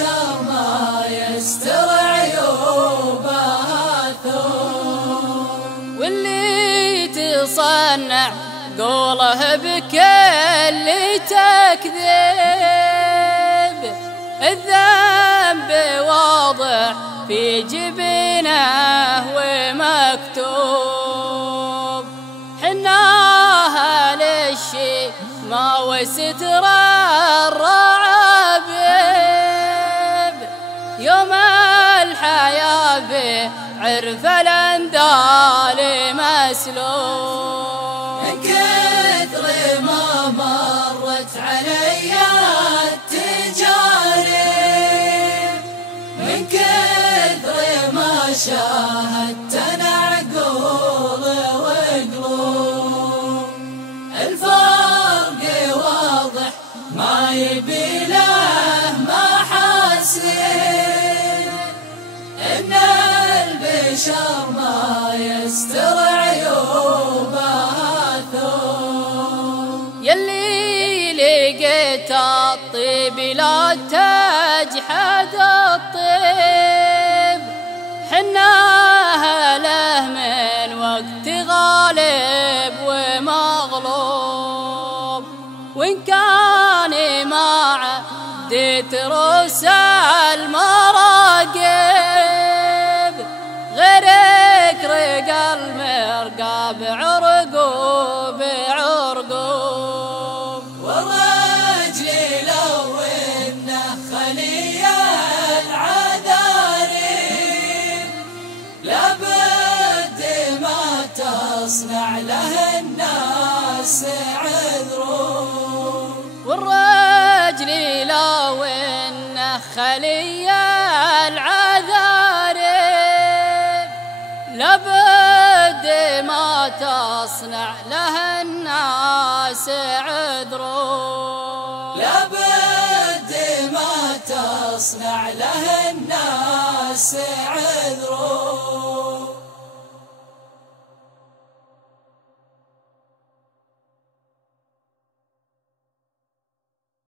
البشر ما يستر عيوبها ثوم، واللي تصنع قوله بكل تكذيب، الذنب واضح في جبينه ومكتوب، حناها للشي ما وستر الرعابيب، يوم الحياة به عرف الأندال مسلوب. من كثر ما مرت علي التجارب، من كثر ما شاهدت عقول وقلوب، الفرق واضح ما يبي له محاسن، إن البشر ما يستر عيوبها ثوم، يلي لقيت الطيب لا تجحد الطيب، حناها له من وقت غالب ومغلوب، وإن كان ما عديت رؤوس المراقب، غيرك رقى المرقى بعرقوب عرقوب. والرجل لو إنه خلي العذاري، لابد ما تصنع له الناس عذرون، والرجل لو إنه خلي العذاري، لابد ما تصنع له الناس عذرون، لابد ما تصنع له الناس عذرون.